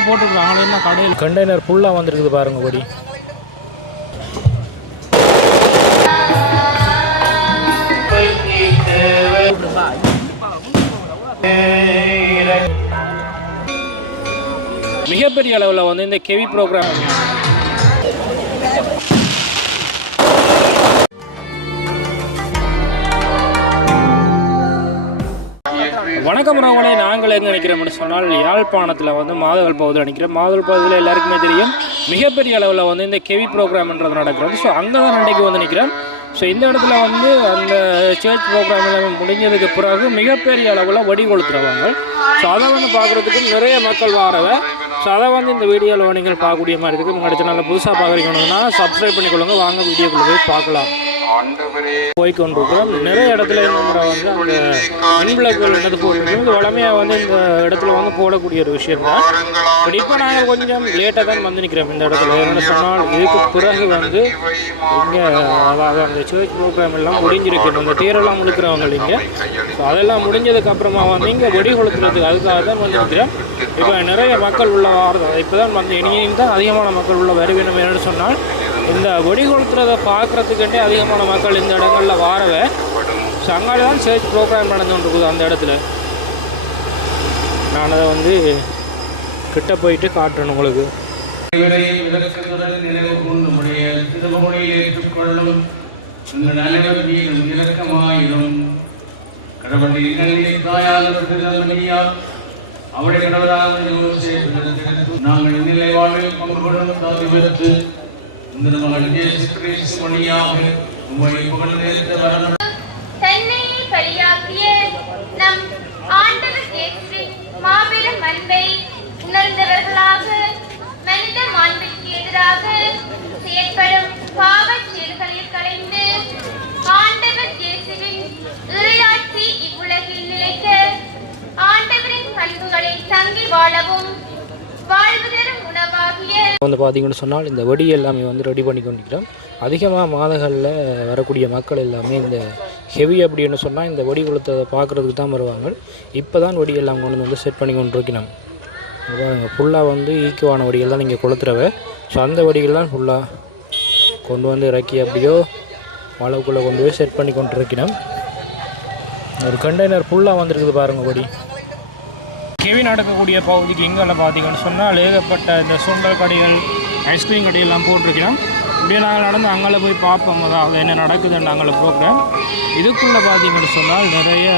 கடையில் போட்டுருக்காங்க என்ன கடையில். கண்டெய்னர் ஃபுல்லாக வந்துருக்குது பாருங்க கொடி. மிகப்பெரிய அளவில் வந்து இந்த கெவி ப்ரோக்ராம் வணக்கம் ராவனே நாங்கள் எங்கே நினைக்கிறோம்னு சொன்னால் யாழ்ப்பாணத்தில் வந்து மாதவல் பகுதியில் நினைக்கிறோம் மாதவல் பகுதியில் எல்லாருக்குமே தெரியும். மிகப்பெரிய அளவில் வந்து இந்த கெவி ப்ரோக்ராம்ன்றது நடக்கிறது. ஸோ அங்கே தான் அன்றைக்கு வந்து நிற்கிறேன் ஸோ இந்த இடத்துல வந்து அந்த சேர்ச் ப்ரோக்ராம் எல்லாமே முடிஞ்சதுக்கு பிறகு மிகப்பெரிய அளவில் வெடி கொளுத்துறவாங்க. ஸோ அதை வந்து பார்க்குறதுக்கு நிறைய மக்கள் வாரவை ஸோ அதை வந்து இந்த வீடியோவில் நீங்கள் பார்க்கக்கூடிய மாதிரி இருக்குது உங்கள் அடுத்த நாள் புதுசாக பார்க்குறீங்கன்னா சப்ஸ்கிரைப் பண்ணிக்கொள்ளுங்க. வாங்க வீடியோக்குள்ளே போய் பார்க்கலாம். போய் கொண்டிருக்கிறோம் நிறைய இடத்துல நம்ம வந்து அந்த மின்விளக்குகள் என்னது போட்டிருக்கோம் வளமையாக வந்து இந்த இடத்துல வந்து போடக்கூடிய ஒரு விஷயம் தான். பட் இப்போ நாங்கள் கொஞ்சம் லேட்டாக தான் வந்து நிற்கிறோம் இந்த இடத்துல. என்ன சொன்னால் இதுக்கு பிறகு வந்து இங்கே அதாவது அந்த சர்ச் ப்ரோக்ராம் எல்லாம் முடிஞ்சிருக்கு அந்த தேரெல்லாம் முழுக்கிறவங்க இங்கே. ஸோ அதெல்லாம் முடிஞ்சதுக்கப்புறமா வந்து இங்கே வெடி கொளுத்துறதுக்கு அதுக்காக தான் வந்து நிற்கிறோம் இப்போ நிறைய மக்கள் உள்ள வாரதான் இப்போ தான் வந்து இனியும் தான் அதிகமான மக்கள் உள்ள வருவேன் என்னென்னு சொன்னால் இந்த வெடி கொளுத்துறதை பார்க்குறதுக்கண்டே அதிகமான மக்கள் இந்த இடங்களில் வாரவே ஸோ தான் சேர்ச் ப்ரோக்ராம் நடந்துகிட்டு அந்த இடத்துல. நான் அதை வந்து கிட்ட போயிட்டு காட்டுறேன் உங்களுக்கு. இலக்கமாயிரும் அவருடைய கடவுளாக நாங்கள் நிலை வாழ்வில் பங்கு கொள்ளும் இந்த மகள் கிறிஸ்து வழியாக தன்னை பலியாக்கிய நம் ஆண்டவர் இயேசு மாபெரும் அன்பை உணர்ந்தவர்களாக மனித மாண்பிற்கு எதிராக செயற்படும் பாவ செயல்களில் கலைந்து ஆண்டவர் இயேசுவின் இறையாட்சி இவ்வுலகில் நிலைக்க ஆண்டவரின் பண்புகளை தங்கி வாழவும் வந்து பார்த்தீங்கன்னு சொன்னால் இந்த வெடி எல்லாமே வந்து ரெடி பண்ணி கொண்டிருக்கிறோம் அதிகமாக மாதங்களில் வரக்கூடிய மக்கள் எல்லாமே இந்த ஹெவி அப்படின்னு சொன்னால் இந்த வெடி குளத்தை பார்க்குறதுக்கு தான் வருவாங்க இப்போ தான் வெடி எல்லாம் கொண்டு வந்து செட் பண்ணி கொண்டு இருக்கணும் ஃபுல்லாக வந்து ஈக்குவான வடிகள் தான் நீங்கள் கொளுத்துறவை. ஸோ அந்த வெடிகள் தான் ஃபுல்லாக கொண்டு வந்து இறக்கி அப்படியோ வளவுக்குள்ளே கொண்டு போய் செட் பண்ணி கொண்டு இருக்கணும் ஒரு கண்டெய்னர் ஃபுல்லாக வந்துருக்குது பாருங்கள் வடி. கெவி நடக்கக்கூடிய பகுதிக்கு எங்கெல்லாம் பார்த்தீங்கன்னு சொன்னால் ஏகப்பட்ட இந்த சுண்டல் கடைகள் ஐஸ்கிரீம் கடையெல்லாம் போட்டிருக்கிறோம் இப்படியே நாங்கள் நடந்து அங்கே போய் பார்ப்போம். அதாவது என்ன நடக்குதுன்னு அங்கே ப்ரோக்ராம் இதுக்குள்ளே பார்த்தீங்கன்னு சொன்னால் நிறைய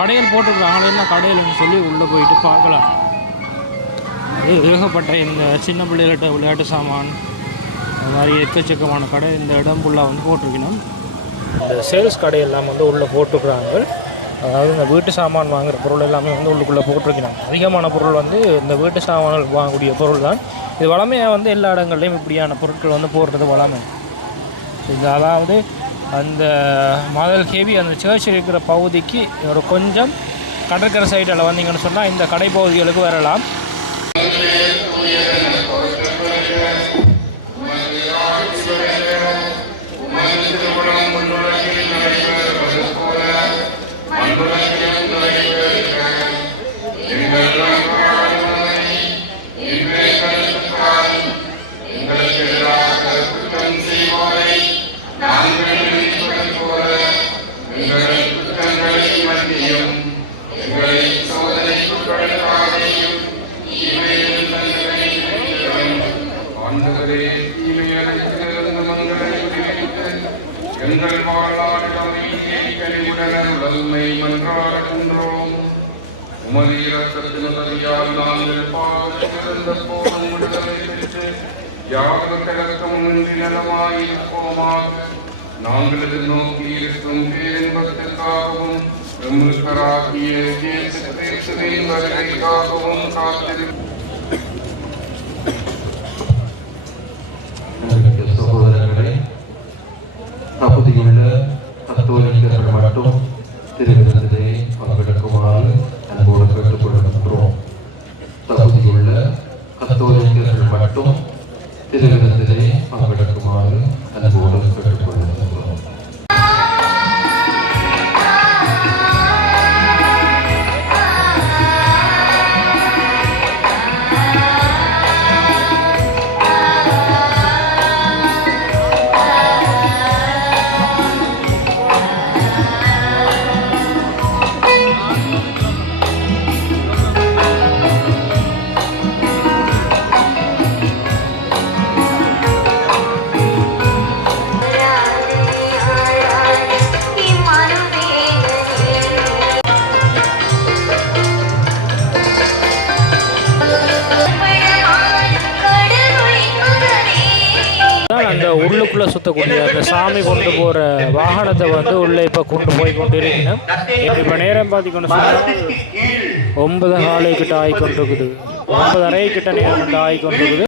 கடைகள் போட்டிருக்காங்க. என்ன கடைகள்னு சொல்லி உள்ளே போயிட்டு பார்க்கலாம். அது ஏகப்பட்ட இந்த சின்ன பிள்ளைகள்கிட்ட விளையாட்டு சாமான் அது மாதிரி எக்கச்சக்கமான கடை இந்த இடம் ஃபுல்லாக வந்து போட்டிருக்கணும். இந்த சேல்ஸ் கடையெல்லாம் வந்து உள்ளே போட்டுக்கிறாங்க அதாவது இந்த வீட்டு சாமான் வாங்குகிற பொருள் எல்லாமே வந்து உள்ளுக்குள்ளே போட்டிருக்கிறாங்க. அதிகமான பொருள் வந்து இந்த வீட்டு சாமான்கள் வாங்கக்கூடிய பொருள் தான். இது வளமையாக வந்து எல்லா இடங்கள்லையும் இப்படியான பொருட்கள் வந்து போடுறது வளமை. இது அதாவது அந்த மாதல் கேவி அந்த சர்ச் இருக்கிற பகுதிக்கு ஒரு கொஞ்சம் கடற்கரை சைடில் வந்தீங்கன்னு சொன்னால் இந்த கடை பகுதிகளுக்கு வரலாம். யாவது கிழக்கம் நின்றி நலமாயிருப்போமாக நாங்கள் எதிர்நோக்கி இருக்கும் பேரின்பத்திற்காகவும் எம்முக்கராகிய இயேசு கிறிஸ்துவின் வருகைக்காகவும் காத்திருக்கிறோம் அன்பிற்குரிய சகோதரர்களே தகுதியுள்ள உள்ளுக்குள்ளே சுற்றக்கூடிய அந்த சாமி கொண்டு போகிற வாகனத்தை வந்து உள்ளே இப்போ கொண்டு போய் கொண்டு இருக்கணும் இப்போ நேரம் பார்த்திக்கொண்டு சொன்னால் ஒன்பது காலை கிட்ட ஆகிக்கொண்டிருக்குது ஒன்பது அறை கிட்ட நேரம் வந்து ஆகிக்கொண்டிருக்குது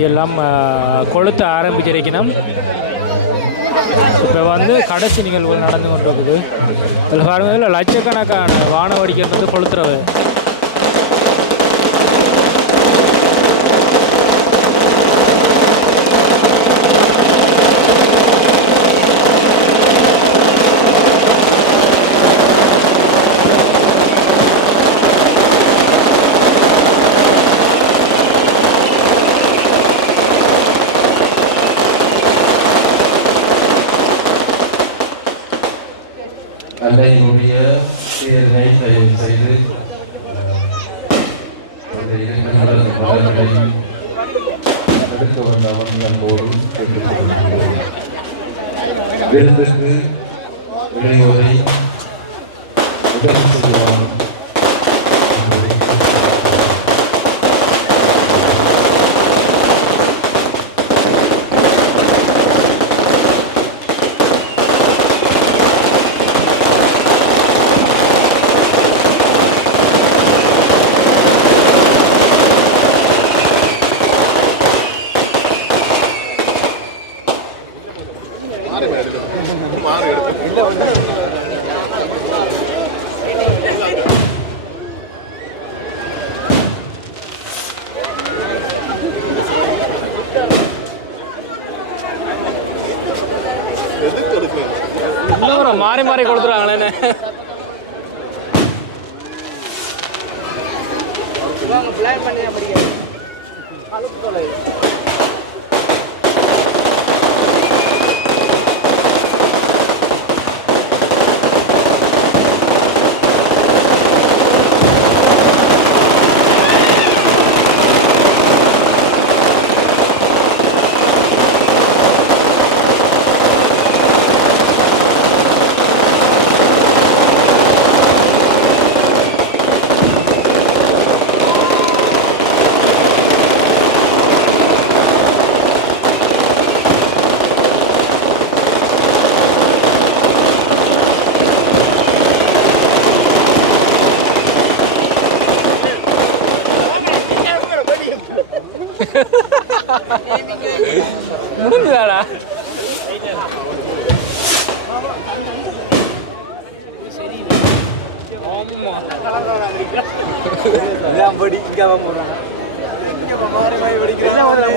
எல்லாம் ஆ, கொளுத்த ஆரம்பிச்சிருக்கணும். இப்போ வந்து கடைசி நிகழ்வுகள் நடந்து கொண்டிருக்குது. இதில் பாருங்கள் லட்சக்கணக்கான வான கொளுத்துறவு. விருந்துக்கு இளையோரை உதவி செய்வான் மாறி மாறி கொடுத்துருவாங்களேன்னு. முடிஞ்சுதாடா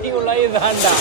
கை உள்ளாய் தாண்டா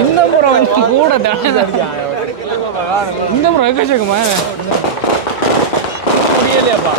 இந்த முறை கொஞ்சம் கூட தானே இந்த முறை எக்கச்சக்கமா முடியலையாப்பா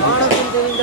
வானத்தில் தெரிந்த